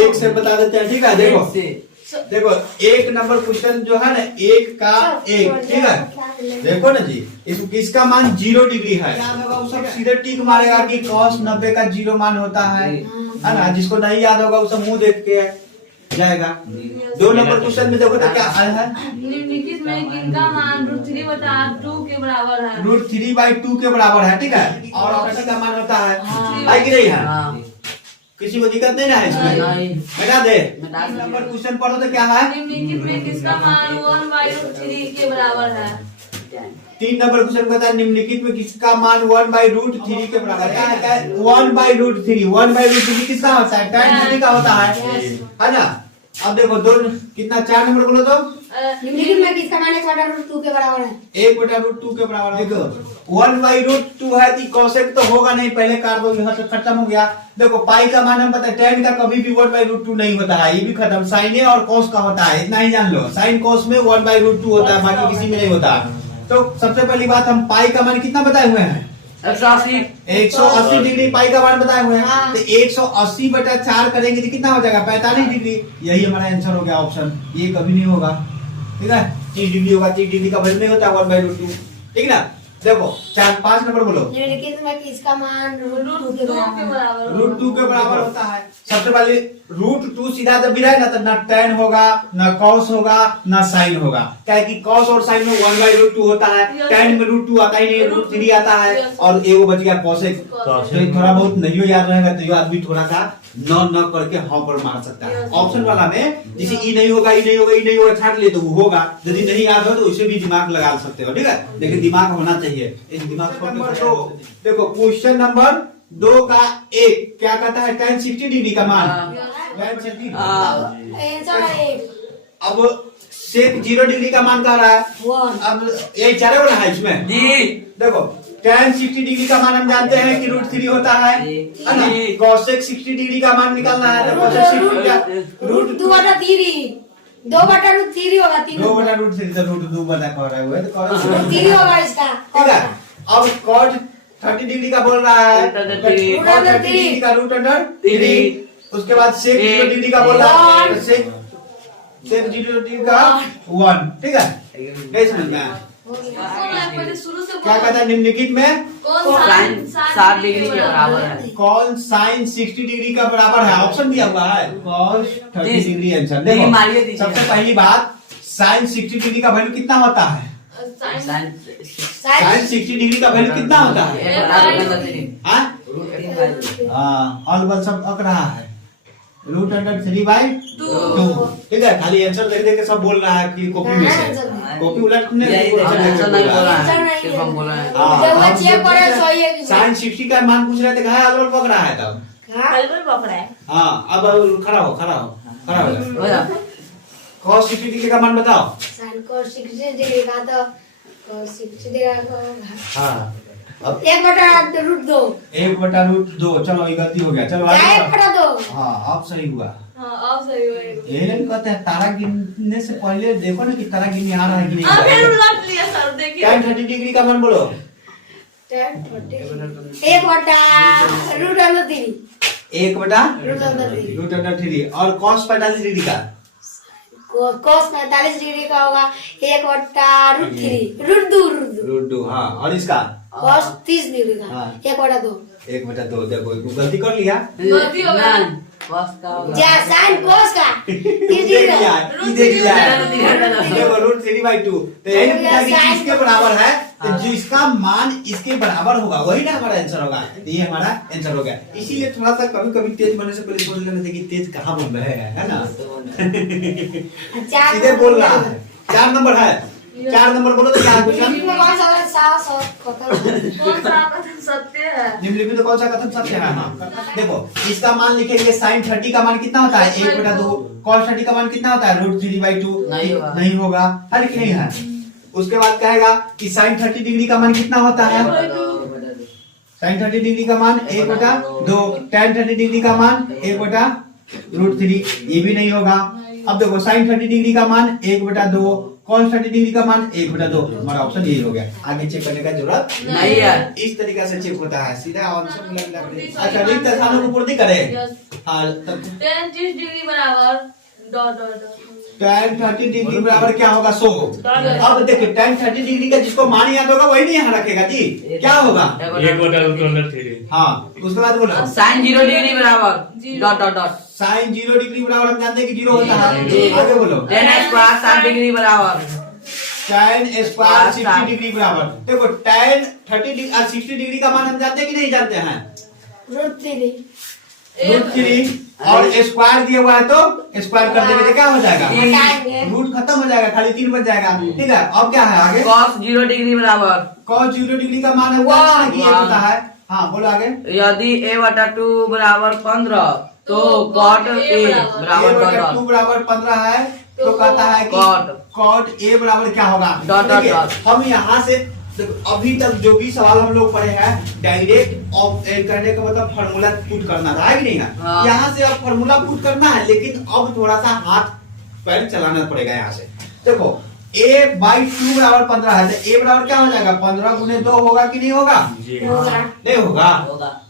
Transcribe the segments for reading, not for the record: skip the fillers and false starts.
एक से बता देते हैं, ठीक है। देखो देखो, एक नंबर क्वेश्चन जो है ना, एक का एक, ठीक है। देखो ना जी, इसका मान 0 डिग्री है। याद होगा वो सब सीधे टिक मारेगा कि cos 90 का 0 मान होता है ना। जिसको नहीं याद होगा वो सब मुंह देख के जाएगा। 2 नंबर क्वेश्चन में देखो तो क्या है, निम्नलिखित में किनका मान √3/2 के बराबर है? √3/2 के बराबर है, ठीक है। और ऑप्शन का मान होता है कि नहीं है? किसी को दिक्कत नहीं ना है इसमें? बता दे। नंबर क्वेश्चन पढ़ो तो क्या है, निम्नलिखित में किसका मान 1/√3 के बराबर है? 3 नंबर क्वेश्चन कहता है निम्नलिखित में किसका मान 1/√3 के बराबर है? क्या है 1/√3? 1/√3 किसका होता है? tan थीटा का होता है ना। अब देखो दो कितना, 4 नंबर बोलो तो, निम्नलिखित में किसका मान 1/√2 के बराबर है? 1/√2 के बराबर है। देखो 1/√2 है कि कोसेक तो होगा नहीं, पहले काट दो, यहाँ से खत्म हो गया। देखो पाई का मान हम पता है, tan का कभी भी 1/√2 नहीं होता है, ये भी खत्म। साइन और cos का होता है, इतना ही जान लो। साइन cos में 1/√2 होता है, बाकी किसी में नहीं होता। तो सबसे पहली बात, हम पाई का मान कितना बताए हुए हैं? 180 डिग्री पाई का मान बताए हुए हैं। तो 180/4 करेंगे तो कितना हो जाएगा? 45 डिग्री। यही हमारा आंसर हो गया, ऑप्शन। ये कभी नहीं होगा, ठीक है। 30 डिग्री होगा, 30 डिग्री का वैल्यू नहीं होता 1/√2, ठीक ना। देखो 5 नंबर बोलो, निम्नलिखित में किसका मान √2 के बराबर? √2 के बराबर होता है। सबसे पहले √2 सीधा जब भी रहेगा तो ना tan होगा, ना cos होगा, ना sin होगा। क्या है कि cos और sin में 1/√2 होता है, tan में √2 आता ही नहीं, √3 आता है, और एगो बच गया cosec। तो थोड़ा बहुत नहीं याद रहेगा तो ये आदमी थोड़ा सा न करके हाँ पर मार सकता है। ऑप्शन वाला में जैसे ई नहीं होगा, ई नहीं होगा, ई नहीं होगा, छाट ले तो वो होगा। यदि नहीं याद हो तो उसे भी दिमाग लगा सकते हो, ठीक है। लेकिन दिमाग होना चाहिए, इस दिमाग नंबर 2। देखो क्वेश्चन नंबर 2 का 1 क्या कहता है? tan 60 डिग्री का मान। आंसर है 1। अब sec 0 डिग्री का मान कह रहा है 1। अब यही चारे वाला है इसमें जी। देखो tan 60 डिग्री का मान हम जानते हैं कि √3 होता है ना। cosec 60 डिग्री का मान निकालना है तो cosec 60 क्या √2/3 2/√3 होगा। 2/√3 तो √2 बता कह रहा है तो √3 होगा इसका, ठीक है। अब cot 30 डिग्री का बोल रहा है, cot 30 डिग्री का √3। उसके बाद sec 0 डिग्री का बोल रहा है, sec 0 डिग्री का 1, ठीक है। नहीं समझ में आया? पहले शुरू से क्या कहता है निम्नलिखित में कौन सा 60 डिग्री के बराबर है? कौन sin 60 डिग्री का बराबर है? ऑप्शन दिया हुआ है cos 30 डिग्री आंसर। देखो सबसे पहली बात, sin 60 डिग्री का वैल्यू कितना होता है? sin 60 डिग्री का वैल्यू कितना होता है? हाँ ऑल बल सब अक रहा है, √3/2, ठीक है। खाली आंसर देख देख के सब बोल रहा है कि कॉपी में से कॉपी उलटने sin 60 का मान पूछ रहे थे, कहा अलवल पक रहा है तब। हाँ अब खड़ा हो जा। cos 60 डिग्री का मान बताओ। sin cos 60 डिग्री का तो cos 60 डिग्री का हाँ अब 1/√2। 1/√2। चलो ये गलती हो गया, चलो आगे। 1/2। हाँ अब सही हुआ। अब सही होएगा। ये नहीं कहते हैं तारा गिनने से पहले देखो ना कि तारा गिनने आ रहा है कि नहीं। अब फिर उलट लिया सर, देखिए। tan 30 डिग्री का मान बोलो। tan 30 1/√3। 1/√3 और cos 45 डिग्री का cos 45 डिग्री का होगा 1/√3 √2। हाँ और इसका cos 30 डिग्री का हाँ। 1/2। 1/2। देखो गलती कर लिया, गलती हो गया। जा sin cos का 30 देख डिग्री लिया, ये देख लिया। देखो √3/2 तो यही पूछा कि इसके बराबर है, तो जो इसका मान इसके बराबर होगा वही ना हमारा आंसर होगा। तो ये हमारा आंसर हो गया। इसीलिए थोड़ा सा कभी कभी तेज बनने से पहले सोच लेना चाहिए कि तेज कहाँ बन रहे हैं, है ना। सीधे बोल रहा है। 4 नंबर है, 4 नंबर बोलो तो क्या क्वेश्चन? निम्नलिखित में कौन सा कथन सत्य है? निम्नलिखित में कौन सा कथन सत्य है? हाँ देखो इसका मान लिखेंगे, sin 30 का मान कितना होता है? 1/2। cos 30 का मान कितना होता है? √3/2। नहीं होगा, है कि नहीं है? उसके बाद कहेगा कि sin 30 डिग्री का मान कितना होता है? sin 30 डिग्री का मान 1/2। tan 30 डिग्री का मान 1/√3, ये भी नहीं होगा। अब देखो sin 30 डिग्री का मान 1/2, cos 30 डिग्री का मान 1/2। हमारा ऑप्शन यही हो गया, आगे चेक करने का जरूरत नहीं है। इस तरीके से चेक होता है, सीधा आंसर मिला। अच्छा रिक्त स्थानों को पूर्ति करें। हाँ तब tan 30 डिग्री बराबर डॉट डॉट tan 30 डिग्री बराबर क्या होगा 100। अब देखिए tan 30 डिग्री का जिसको मान याद होगा वही नहीं यहाँ रखेगा जी, क्या होगा 1/√3। हाँ उसके बाद बोलो sin 0 डिग्री बराबर dot dot dot sin 0 degree बराबर हम जानते हैं कि 0 होता है। जी। आगे बोलो tan स्क्वायर 60 डिग्री बराबर tan स्क्वायर 60 डिग्री बराबर। देखो tan 30 डिग्री 60 डिग्री का मान हम जानते हैं कि नहीं जानते हैं, √3 √3 और स्क्वायर दिया हुआ है तो स्क्वायर कर देंगे तो क्या हो जाएगा, हटाएंगे। रूट खत्म हो जाएगा, खाली 3 बच जाएगा। ठीक है अब क्या है आगे, cos 0 डिग्री बराबर cos 0 डिग्री का मान है वो कि ये होता है। हाँ बोलो आगे यदि a/2 बराबर 15 तो cot a बराबर डॉट डॉट 2 बराबर 15 है तो कहता है कि cot a बराबर क्या होगा डॉट डॉट देखिए, डॉट। हम यहाँ से देखो, अभी तक जो भी सवाल हम लोग पढ़े हैं डायरेक्ट ऑफ करने का मतलब फार्मूला पुट करना था, है कि नहीं है। हाँ। यहाँ से अब फार्मूला पुट करना है, लेकिन अब थोड़ा सा हाथ पैर चलाना पड़ेगा। यहाँ से देखो a/2 बराबर 15 है तो a बराबर क्या हो जाएगा 15 × 2 होगा कि नहीं होगा, होगा। नहीं होगा,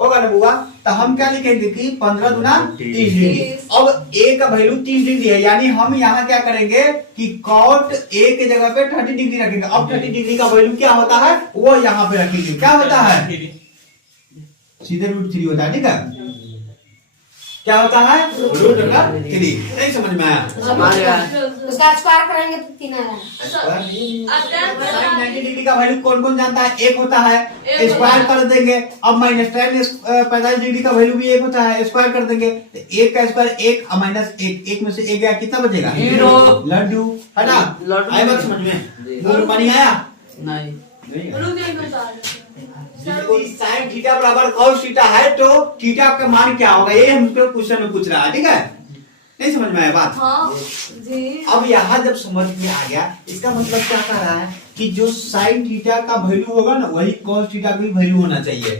होगा ना बुआ। तो हम क्या लिखेंगे कि 15 × 30 डिग्री। अब a का वैल्यू 30 डिग्री है, यानी हम यहाँ क्या करेंगे कि cot a के जगह पे 30 डिग्री रखेंगे। अब 30 डिग्री का वैल्यू क्या होता है वो यहाँ पे रखेंगे, क्या होता है सीधे √3 होता है। ठीक है क्या होता है √3। नहीं समझ में आया, समझ गया। उसका स्क्वायर करेंगे तो 3 आ रहा है। sin 90 डिग्री का वैल्यू कौन कौन जानता है, 1 होता है, एक स्क्वायर होता कर देंगे। अब माइनस tan 45 डिग्री का वैल्यू भी 1 होता है, स्क्वायर कर देंगे तो 1 का स्क्वायर 1 -1, 1 में से 1 गया कितना बचेगा 0। लड्डू है ना, लड्डू। आया बात समझ में, मुंह में पानी आया नहीं sin थीटा बराबर cos थीटा है तो थीटा का मान क्या होगा, ये हमको क्वेश्चन में पूछ रहा है। ठीक है नहीं समझ में आया बात। हाँ जी। अब यहाँ जब समझ में आ गया, इसका मतलब क्या कह रहा है कि जो sin थीटा का वैल्यू होगा ना वही cos थीटा का भी वैल्यू होना चाहिए,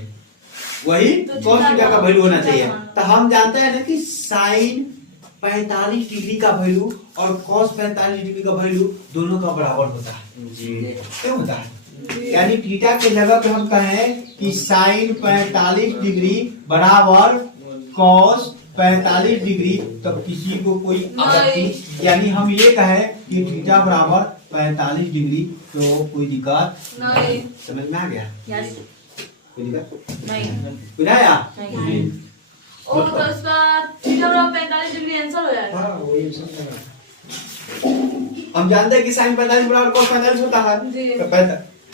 वही तो cos थीटा का वैल्यू होना चाहिए। हाँ। तो हम जानते हैं ना कि sin 45 डिग्री का वैल्यू और cos 45 डिग्री का वैल्यू दोनों का बराबर होता है, क्यों होता है, यानी थीटा के जगह पे हम कहें कि sin 45 डिग्री बराबर cos 45 डिग्री, तब किसी को कोई आपत्ति, यानी हम ये कहें कि थीटा बराबर 45 डिग्री तो कोई दिक्कत नहीं समझ में आ गया, यस कोई दिक्कत नहीं बुझा आया? और तो इसका थीटा बराबर 45 डिग्री आंसर हो जाएगा। हाँ, वही हम जानते हैं कि sin 45 बराबर cos 45 होता है, जी। तो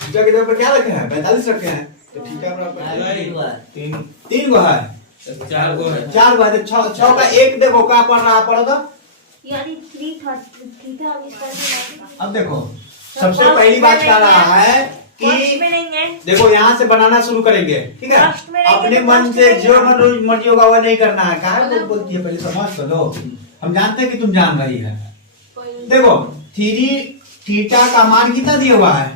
थीटा के जगह पर क्या रखे हैं 45 रखे हैं, तो थीटा बराबर 3 गो है 4 गो है। 4 गो है तो 6 का 1 देखो क्या पढ़ रहा है, पढ़ो तो। यानी 3 था थीटा अब इस तरह से अब देखो सबसे पहली बात क्या रहा है कि देखो यहाँ से बनाना शुरू करेंगे, ठीक है, अपने मन से जो मर्जी होगा वो नहीं करना है। कहा बोलती है पहले समझ तो लो, हम जानते हैं कि तुम जान रही है। देखो थीटा का मान कितना दिया हुआ है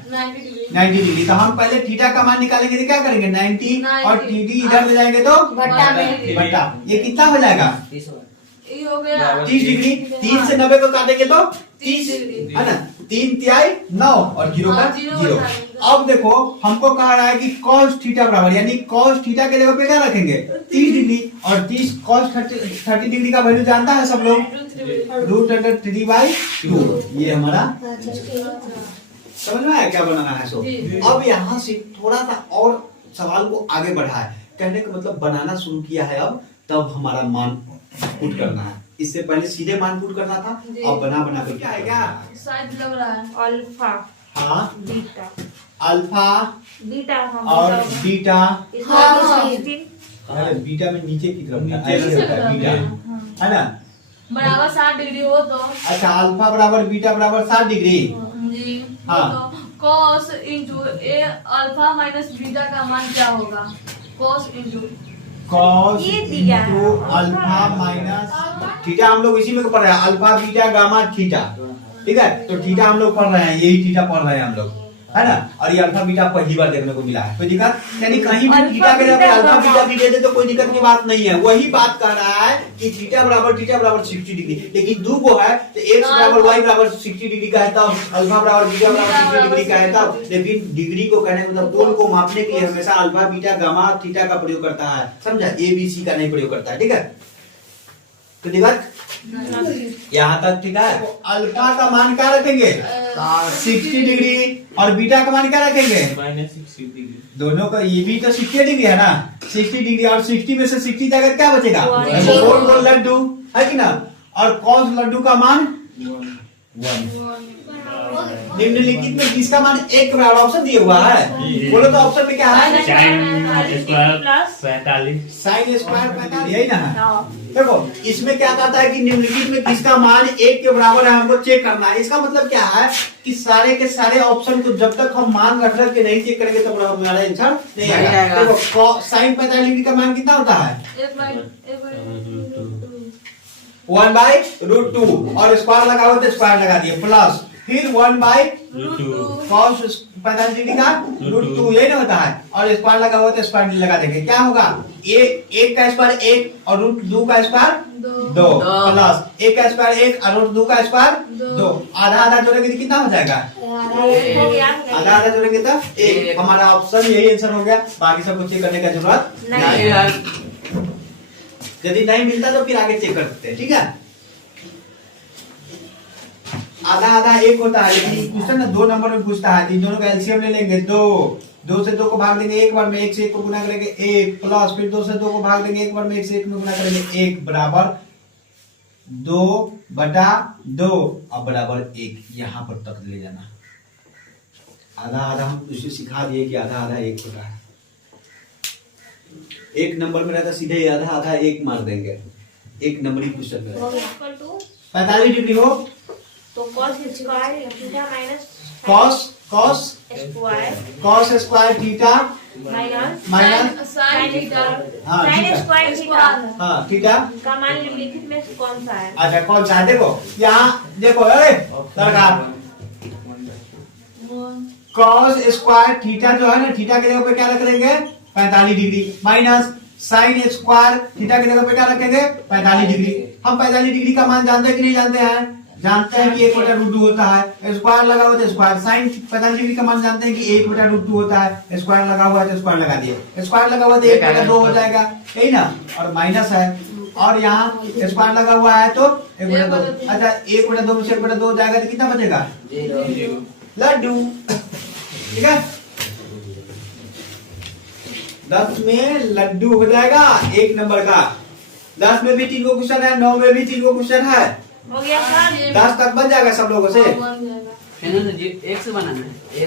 90 डिग्री, तो हम पहले थीटा का मान निकालेंगे तो क्या करेंगे 90 और 30 इधर ले जाएंगे तो बट्टा में बट्टा, ये कितना हो जाएगा ये हो गया 30 डिग्री। 3 से 90 को काटेंगे तो 30 डिग्री है ना, 3 तिहाई 9 और 0 का हाँ, जीरो 0। बचाएंगे। अब देखो हमको कहा रहा है कि cos थीटा बराबर, यानी cos थीटा के जगह पे क्या रखेंगे 30 डिग्री, और 30 cos 30 डिग्री का वैल्यू जानता है सब लोग √3/2, ये हमारा अच्छा ठीक समझ में आया क्या बनाना है। सो जी। अब यहाँ से थोड़ा सा और सवाल को आगे बढ़ाए, कहने का मतलब बनाना शुरू किया है अब, तब हमारा मान पुट करना है, इससे पहले सीधे मान पुट करना था, जी। अब बना बना कर क्या आएगा। शायद लग रहा है अल्फा हाँ बीटा अल्फा बीटा और बीटा, हाँ, अरे बीटा में नीचे की तरफ नीचे ऐसे से होता है बीटा, है ना। बराबर 60 डिग्री हो तो अच्छा अल्फा बराबर बीटा बराबर 60 डिग्री, जी हाँ। तो cos इंटू ए अल्फा माइनस बीटा का मान क्या होगा, cos इंटू cos ये दिया है। इंटू अल्फा माइनस थीटा, हम लोग इसी में पढ़ रहे हैं अल्फा बीटा गामा थीटा, ठीक है, तो थीटा हम लोग पढ़ रहे हैं, यही थीटा पढ़ रहे हैं हम लोग। है ना। और ये अल्फा बीटा पहली बार देखने को मिला है, कोई दिक्कत यानी कहीं भी अल्फा थीटा के जगह बीटा अल्फा का बीटा भी दे दे तो कोई दिक्कत की बात नहीं है। वही बात कर रहा है कि थीटा बराबर 60 डिग्री, लेकिन दो को है तो x बराबर y बराबर 60 डिग्री का है तब, अल्फा बराबर बीटा बराबर 60 डिग्री का है तब। लेकिन डिग्री को कहने का मतलब कोण को मापने के लिए हमेशा अल्फा बीटा गामा थीटा का प्रयोग करता है, समझा, ए बी सी का नहीं प्रयोग करता है, ठीक है। तो दिक्कत यहाँ तक ठीक है। तो अल्फा का मान क्या रखेंगे 60 डिग्री और बीटा का मान क्या रखेंगे -60 डिग्री। दोनों का, ये भी तो 60 डिग्री है ना, 60 डिग्री और 60 में से 60 जाकर क्या बचेगा गोल गोल लड्डू, है कि ना। और कौन लड्डू का मान 1। निम्नलिखित में किसका मान 1 के बराबर ऑप्शन दिया हुआ है, बोलो तो ऑप्शन में क्या है sin स्क्वायर 45। साइन स्क्वायर 45, यही ना है। देखो इसमें क्या कहता है कि निम्नलिखित में किसका मान 1 के बराबर है, हमको चेक करना है। इसका मतलब क्या है कि सारे के सारे ऑप्शन को जब तक हम मान रख के नहीं चेक करेंगे तो हमारा आंसर नहीं आएगा। देखो साइन 45 डिग्री का मान कितना होता है 1/√2 और स्क्वायर लगा हुआ तो स्क्वायर लगा दिए प्लस फिर 1/√2 cos 45 डिग्री का √2 यही ना होता है और स्क्वायर लगा हुआ तो स्क्वायर लगा देंगे, क्या होगा 1 का स्क्वायर 1 और √2 का स्क्वायर 2 प्लस 1 का स्क्वायर 1 और √2 का स्क्वायर 2। आधा आधा जोड़ेंगे तो कितना हो जाएगा आधा आधा जोड़ेंगे तो 1। हमारा ऑप्शन यही आंसर हो गया, बाकी सबको चेक करने का जरूरत नहीं है। यदि नहीं मिलता तो फिर आगे चेक कर सकते हैं, ठीक है। आधा आधा 1 होता है, लेकिन क्वेश्चन ना 2 नंबर में पूछता है, इन दोनों का एलसीएम ले लेंगे 2 से 2 को भाग देंगे एक बार में, 1 से 1 को गुना करेंगे 1 प्लस फिर 2 से 2 को भाग देंगे एक बार में, 1 से 1 में गुना करेंगे 1 बराबर 2/2 अब बराबर 1। यहाँ पर तक ले जाना, आधा आधा हम उसे सिखा दिए कि आधा आधा 1 होता है। 1 नंबर में रहता सीधे आधा आधा 1 मार देंगे, 1 नंबरी क्वेश्चन में 45 डिग्री हो तो cos square theta minus cos square theta minus sin theta हाँ sin स्क्वायर थीटा हाँ थीटा का मान निम्नलिखित में से कौन सा है? अच्छा कौन सा है, देखो यहाँ देखो सरकार cos स्क्वायर थीटा जो है ना, थीटा के जगह पे क्या रख लेंगे 45 degree minus sine square theta की जगह पे क्या रखेंगे 45 डिग्री। हम 45 डिग्री का मान जानते हैं कि नहीं जानते हैं, जानते हैं कि 1/√2 होता है। स्क्वायर लगा हुआ है स्क्वायर, साइन 45 डिग्री का मान जानते हैं कि 1/√2 होता है। स्क्वायर लगा हुआ है तो स्क्वायर लगा दिए, स्क्वायर लगा हुआ है तो 1/2 हो जाएगा, यही ना। और माइनस है और यहाँ स्क्वायर लगा हुआ है तो 1/2। अच्छा 1/2 में से 1/2 जाएगा तो कितना बचेगा लड्डू, ठीक है। 10 में लड्डू हो जाएगा 1 नंबर का। 10 में भी 3 को क्वेश्चन है, 9 में भी 3 को क्वेश्चन है, हो गया सर? 10 तक बन जाएगा सब लोगों से। बन जाएगा। एक से बनाना है।